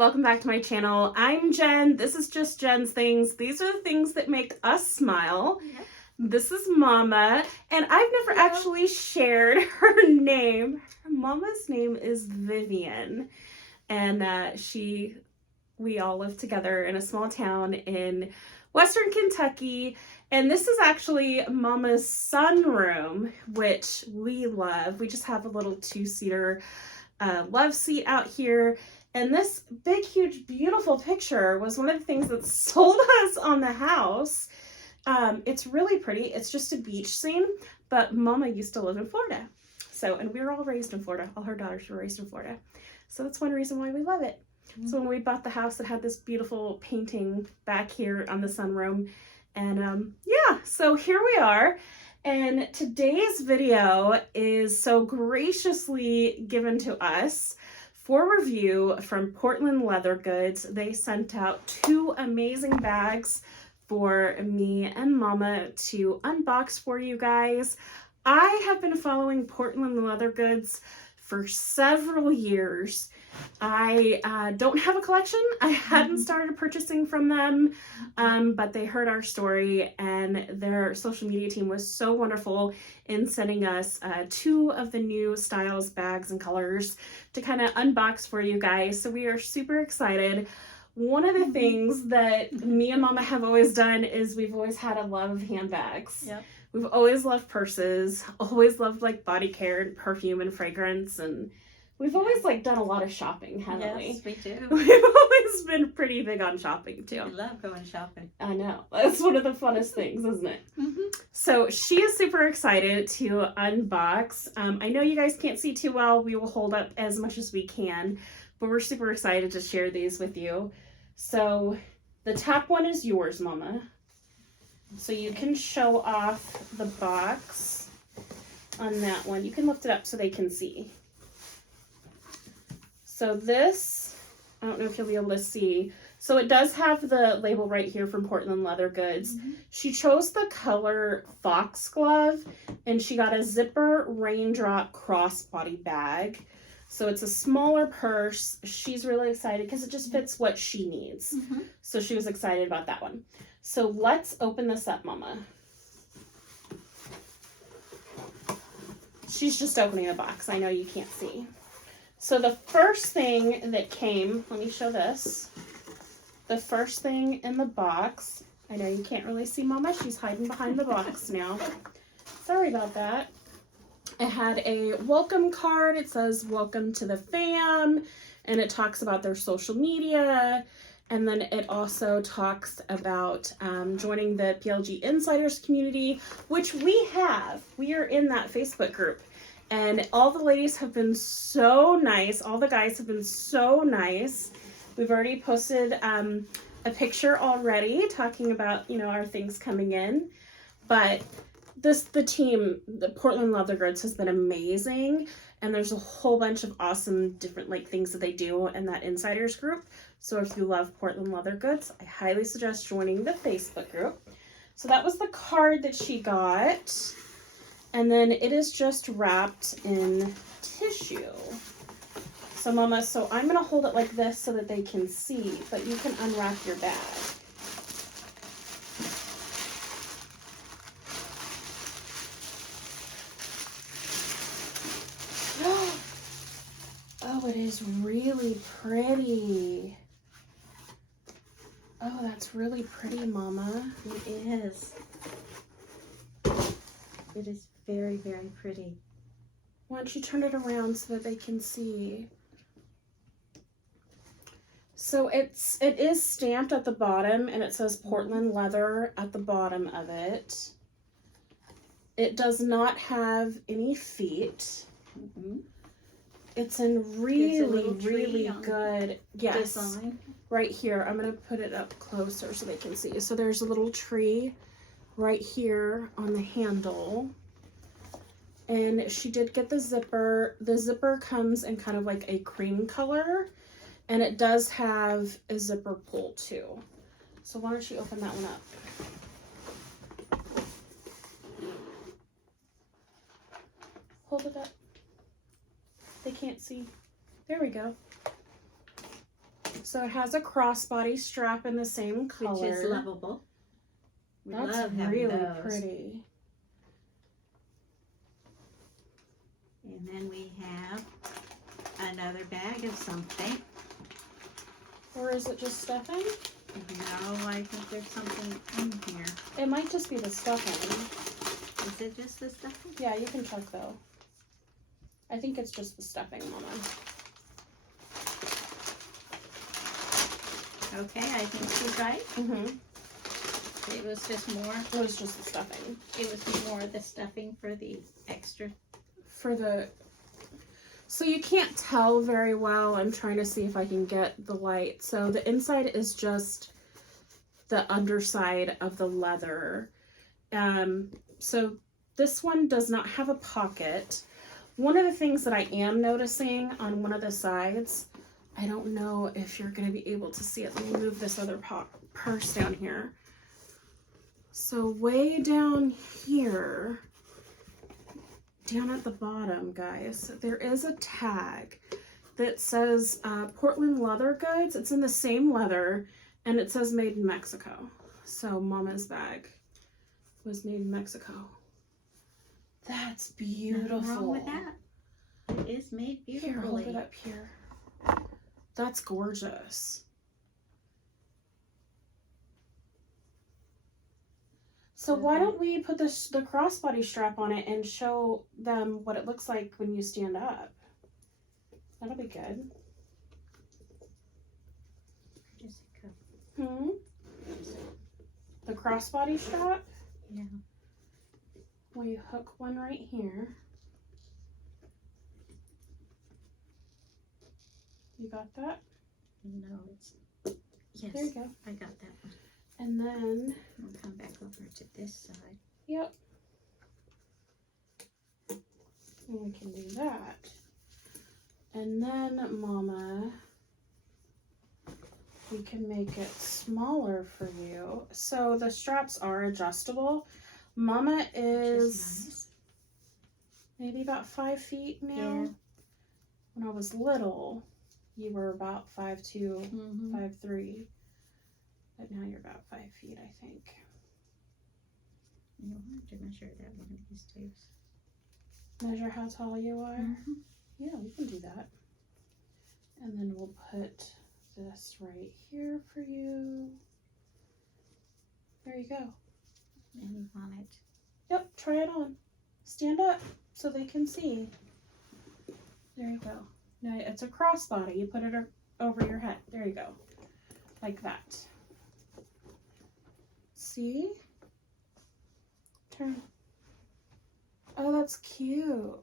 welcome back to my channel. I'm Jen. This is just Jen's Things. These are the things that make us smile. Yep. This is Mama, and I've never actually shared her name. Mama's name is Vivian, and we all live together in a small town in Western Kentucky, and this is actually Mama's sunroom, which we love. We just have a little two-seater love seat out here, and this big, huge, beautiful picture was one of the things that sold us on the house. It's really pretty. It's just a beach scene, but Mama used to live in Florida. So, and we were all raised in Florida. All her daughters were raised in Florida. So that's one reason why we love it. Mm-hmm. So when we bought the house, it had this beautiful painting back here on the sunroom. And yeah, so here we are. And today's video is so graciously given to us for review from Portland Leather Goods. They sent out 2 amazing bags for me and Mama to unbox for you guys. I have been following Portland Leather Goods for several years. I don't have a collection. I hadn't started purchasing from them, but they heard our story, and their social media team was so wonderful in sending us 2 of the new styles, bags, and colors to kind of unbox for you guys. So we are super excited. One of the things that me and Mama have always done is we've always had a love of handbags. Yep. We've always loved purses, always loved like body care and perfume and fragrance, and we've always like done a lot of shopping, haven't we? Yes, we do. We've always been pretty big on shopping too. I love going shopping. I know. That's one of the funnest things, isn't it? Mm-hmm. So she is super excited to unbox. I know you guys can't see too well. We will hold up as much as we can, but we're super excited to share these with you. So the top one is yours, Mama. So you can show off the box on that one. You can lift it up so they can see. So this, I don't know if you'll be able to see. So it does have the label right here from Portland Leather Goods. Mm-hmm. She chose the color Foxglove, and she got a zipper raindrop crossbody bag. So it's a smaller purse. She's really excited because it just fits what she needs. Mm-hmm. So she was excited about that one. So let's open this up, Mama. She's just opening the box. I know you can't see. So the first thing that came, let me show this. The first thing in the box, I know you can't really see Mama. She's hiding behind the box now. Sorry about that. It had a welcome card. It says, "Welcome to the fam," and it talks about their social media. And then it also talks about joining the PLG Insiders community, which we have. We are in that Facebook group. And all the ladies have been so nice. All the guys have been so nice. We've already posted a picture already talking about, you know, our things coming in. But the team, the Portland Leather Goods, has been amazing. And there's a whole bunch of awesome different like things that they do in that insiders group. So if you love Portland Leather Goods, I highly suggest joining the Facebook group. So that was the card that she got. And then it is just wrapped in tissue. So Mama, so I'm going to hold it like this so that they can see, but you can unwrap your bag. Oh, it is really pretty. Oh, that's really pretty, Mama. It is. It is very, very pretty. Why don't you turn it around so that they can see? So it is stamped at the bottom, and it says Portland Leather at the bottom of it. It does not have any feet. Mm-hmm. It's in really good design. Right here. I'm going to put it up closer so they can see. So there's a little tree right here on the handle. And she did get the zipper. The zipper comes in kind of like a cream color, and it does have a zipper pull too. So why don't you open that one up? Hold it up. They can't see. There we go. So it has a crossbody strap in the same color. Which is lovable. We That's love having really those. pretty. And then we have another bag of something. Or is it just stuffing? No, I think there's something in here. It might just be the stuffing. Is it just the stuffing? Yeah, you can check though. I think it's just the stuffing, Mama. Okay, I think she's right. Mm-hmm. It was just more. It was just the stuffing. It was more the stuffing for the extra. For the... So you can't tell very well. I'm trying to see if I can get the light. So the inside is just the underside of the leather. So this one does not have a pocket. One of the things that I am noticing on one of the sides, I don't know if you're going to be able to see it. Let me move this other purse down here. So way down here, down at the bottom, guys, there is a tag that says Portland Leather Goods. It's in the same leather, and it says made in Mexico. So Mama's bag was made in Mexico. That's beautiful. Nothing wrong with that. It is made beautifully. Here, hold it up here. That's gorgeous. So why don't we put the crossbody strap on it and show them what it looks like when you stand up? That'll be good. Where does it go? The crossbody strap? Yeah. We hook one right here. You got that? No, it's... Yes, There you go. I got that one. And then... We'll come back over to this side. Yep. And we can do that. And then, Mama, we can make it smaller for you. So the straps are adjustable. Mama is Nice. maybe about 5 feet now. Yeah. When I was little, you were about 5'2", 5'3". But now you're about 5 feet, I think. You'll have to measure that one of these days. Measure how tall you are? Mm-hmm. Yeah, we can do that. And then we'll put this right here for you. There you go. And you want it. Yep, try it on. Stand up so they can see. There you go. Now it's a crossbody. You put it over your head. There you go. Like that. See? Turn. Oh, that's cute.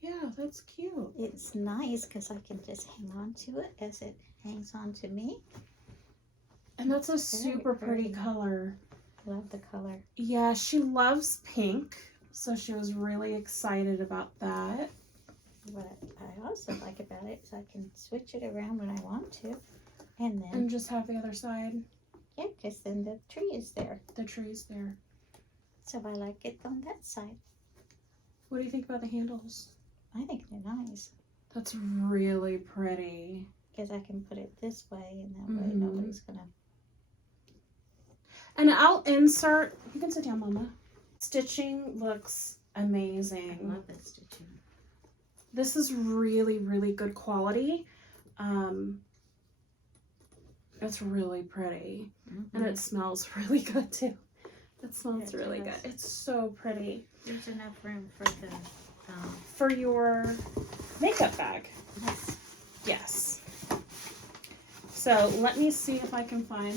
Yeah, that's cute. It's nice because I can just hang on to it as it hangs on to me. And that's a super pretty color. Love the color. Yeah, she loves pink, so she was really excited about that. What I also like about it is I can switch it around when I want to. And then... And just have the other side. Yeah, because then the tree is there. The tree's there. So I like it on that side. What do you think about the handles? I think they're nice. That's really pretty. Because I can put it this way and that way nobody's going to... And I'll insert... You can sit down, Mama. Stitching looks amazing. I love that stitching. This is really, really good quality. It's really pretty. And it smells really good too. It smells really good. It's so pretty. There's enough room for the... For your makeup bag. Yes. Yes. So let me see if I can find...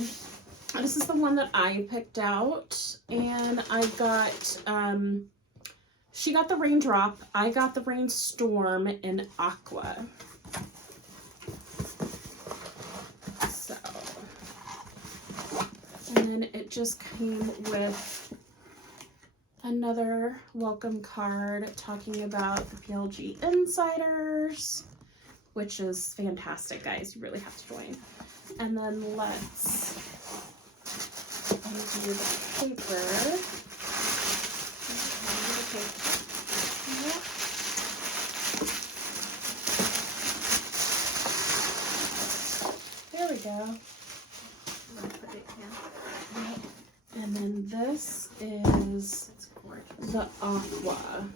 This is the one that I picked out. And I got... She got the Raindrop. I got the Rainstorm in Aqua. So, and then it just came with another welcome card talking about the PLG Insiders, which is fantastic, guys. You really have to join. And then let's undo the paper. go. I'll put it down. Yep. And then this is That's gorgeous. the aqua.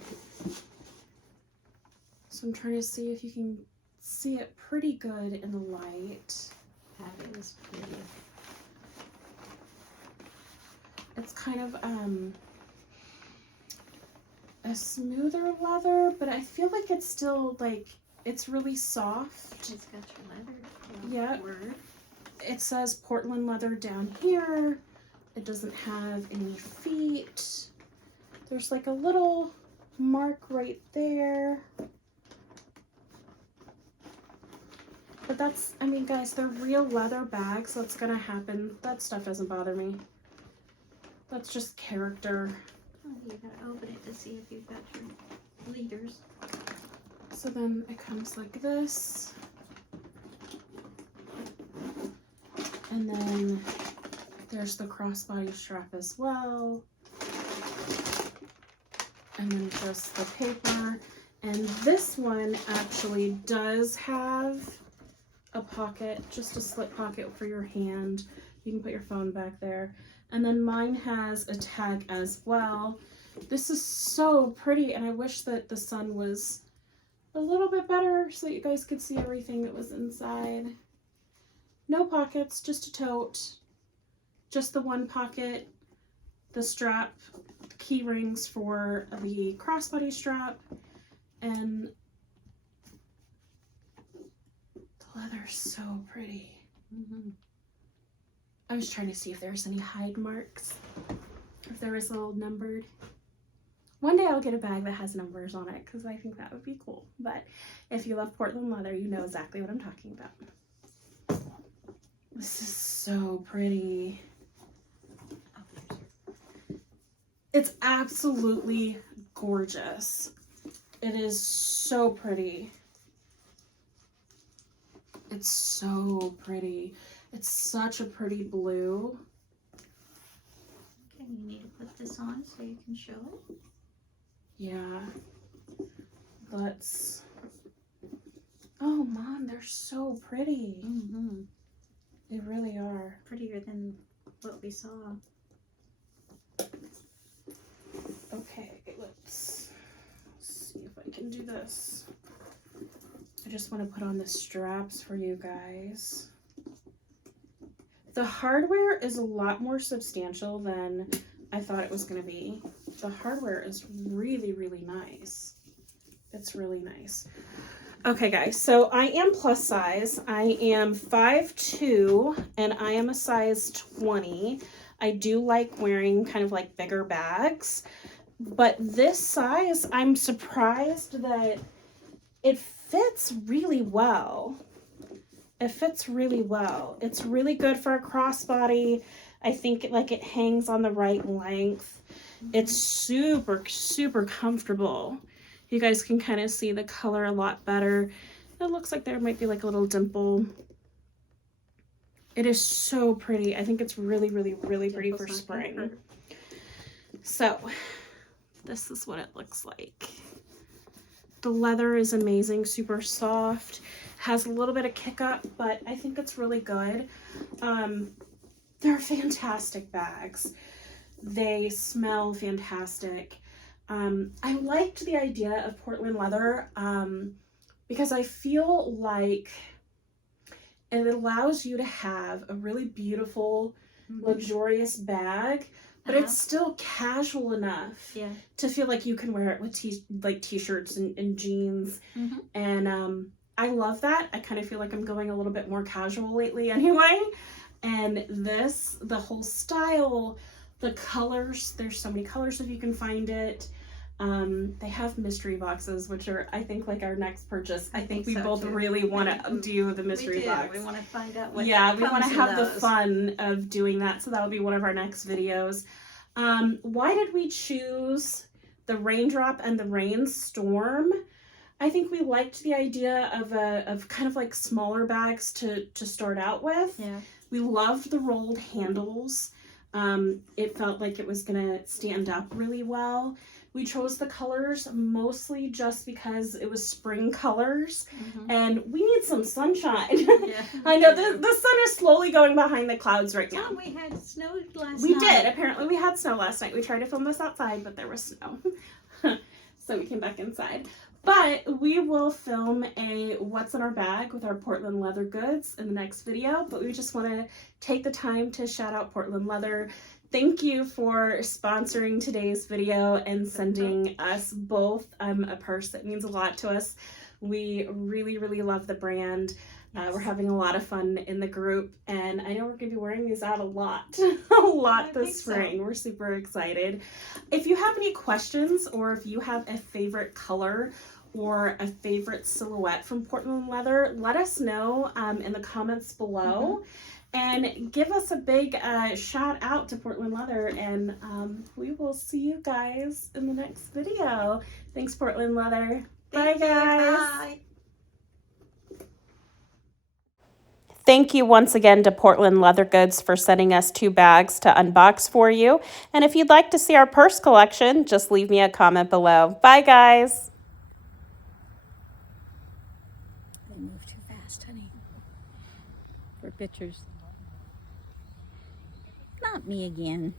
So I'm trying to see if you can see it pretty good in the light. That is pretty. It's kind of a smoother leather, but I feel like it's still like it's really soft. It's got your leather. Yeah. Word. It says Portland leather down here. It doesn't have any feet. There's like a little mark right there. But that's, I mean, guys, they're real leather bags, so it's gonna happen. That stuff doesn't bother me. That's just character. Oh, you gotta open it to see if you've got your leaders. So then it comes like this. And then there's the crossbody strap as well. And then just the paper. And this one actually does have a pocket, just a slip pocket for your hand. You can put your phone back there. And then mine has a tag as well. This is so pretty, and I wish that the sun was a little bit better so that you guys could see everything that was inside. No pockets, just a tote. Just the one pocket, the strap, key rings for the crossbody strap, and the leather's so pretty. Mm-hmm. I was trying to see if there's any hide marks, if there was a little numbered. One day I'll get a bag that has numbers on it because I think that would be cool. But if you love Portland leather, you know exactly what I'm talking about. This is so pretty. It's absolutely gorgeous. It is so pretty. It's so pretty. It's such a pretty blue. Okay, you need to put this on so you can show it. Yeah. Let's. Oh, Mom, they're so pretty. Mm-hmm. They really are. Prettier than what we saw. Okay, let's see if I can do this. I just want to put on the straps for you guys. The hardware is a lot more substantial than I thought it was going to be. The hardware is really, really nice. It's really nice. Okay, guys, so I am plus size. I am 5'2", and I am a size 20. I do like wearing kind of like bigger bags, but this size, I'm surprised that it fits really well. It fits really well. It's really good for a crossbody. I think like it hangs on the right length. It's super, super comfortable. You guys can kind of see the color a lot better. It looks like there might be like a little dimple. It is so pretty. I think it's really, really, really pretty for spring. So this is what it looks like. The leather is amazing, super soft. Has a little bit of kick up, but I think it's really good. They're fantastic bags. They smell fantastic. I liked the idea of Portland leather because I feel like it allows you to have a really beautiful, luxurious bag, but it's still casual enough to feel like you can wear it with t-shirts and jeans. And I love that. I kind of feel like I'm going a little bit more casual lately anyway. And this, the whole style, the colors, there's so many colors if you can find it. They have mystery boxes, which are, I think, like our next purchase. I think we both really want to do the mystery box. We want to find out what we want to have the fun of doing that. So that'll be one of our next videos. Why did we choose the Raindrop and the Rainstorm? I think we liked the idea of kind of like smaller bags to start out with. Yeah. We loved the rolled handles. It felt like it was gonna stand up really well. We chose the colors mostly just because it was spring colors and we need some sunshine. Yeah. I know the sun is slowly going behind the clouds right now. Oh, we had snow last night. We did. Apparently we had snow last night. We tried to film this outside, but there was snow. So we came back inside. But we will film a what's in our bag with our Portland leather goods in the next video. But we just want to take the time to shout out Portland Leather. Thank you for sponsoring today's video and sending us both a purse that means a lot to us. We really, really love the brand. We're having a lot of fun in the group, and I know we're going to be wearing these out a lot this spring. We're super excited. If you have any questions, or if you have a favorite color or a favorite silhouette from Portland Leather, let us know in the comments below. And give us a big shout out to Portland Leather, and we will see you guys in the next video. Thanks, Portland Leather. Bye, guys. Bye. Thank you once again to Portland Leather Goods for sending us 2 bags to unbox for you. And if you'd like to see our purse collection, just leave me a comment below. Bye, guys. They move too fast, honey. For pictures. Not me again.